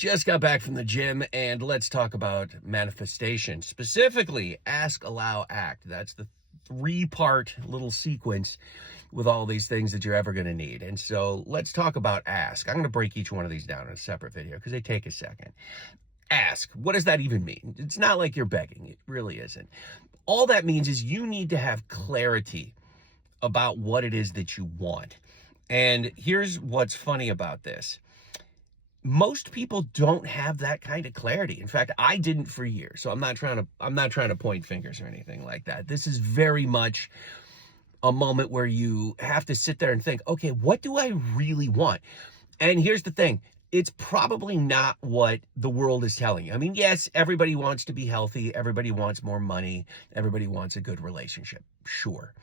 Just got back from the gym, and let's talk about manifestation. Specifically, ask, allow, act. That's the three-part little sequence with all these things that you're ever going to need. And so let's talk about ask. I'm going to break each one of these down in a separate video because they take a second. Ask. What does that even mean? It's not like you're begging. It really isn't. All that means is you need to have clarity about what it is that you want. And here's what's funny about this. Most people don't have that kind of clarity. In fact, I didn't for years. So I'm not trying to point fingers or anything like that. This is very much a moment where you have to sit there and think, okay, what do I really want? And here's the thing. It's probably not what the world is telling you. I mean, yes, everybody wants to be healthy. Everybody wants more money. Everybody wants a good relationship. Sure.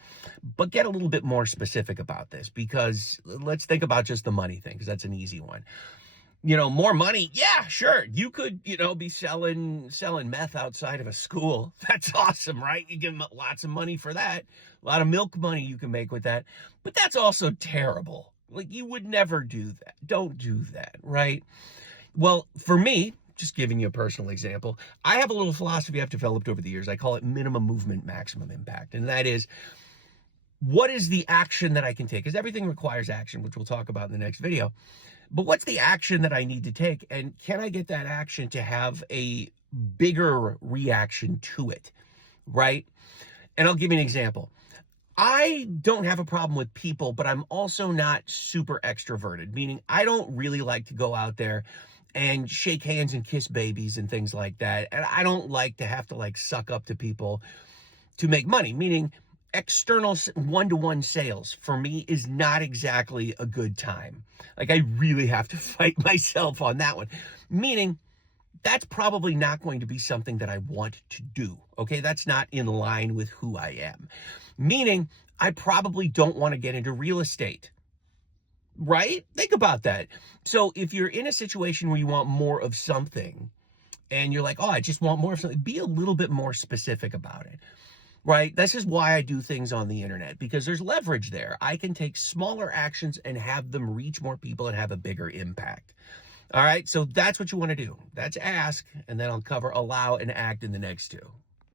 But get a little bit more specific about this, because let's think about just the money thing, because that's an easy one. More money. Yeah, sure. You could, be selling meth outside of a school. That's awesome, right? You give them lots of money for that. A lot of milk money you can make with that. But that's also terrible. Like, you would never do that. Don't do that, right? Well, for me, just giving you a personal example, I have a little philosophy I've developed over the years. I call it minimum movement, maximum impact. And that is, what is the action that I can take? Because everything requires action, which we'll talk about in the next video. But what's the action that I need to take? And can I get that action to have a bigger reaction to it, right? And I'll give you an example. I don't have a problem with people, but I'm also not super extroverted, meaning I don't really like to go out there and shake hands and kiss babies and things like that. And I don't like to have to suck up to people to make money, meaning external one-to-one sales for me is not exactly a good time. I really have to fight myself on that one, meaning that's probably not going to be something that I want to do. Okay. That's not in line with who I am, meaning I probably don't want to get into real estate. Right? Think about that. So if you're in a situation where you want more of something and you're like, oh, I just want more of something, be a little bit more specific about it. Right? This is why I do things on the internet, because there's leverage there. I can take smaller actions and have them reach more people and have a bigger impact. All right. So that's what you want to do. That's ask. And then I'll cover allow and act in the next two.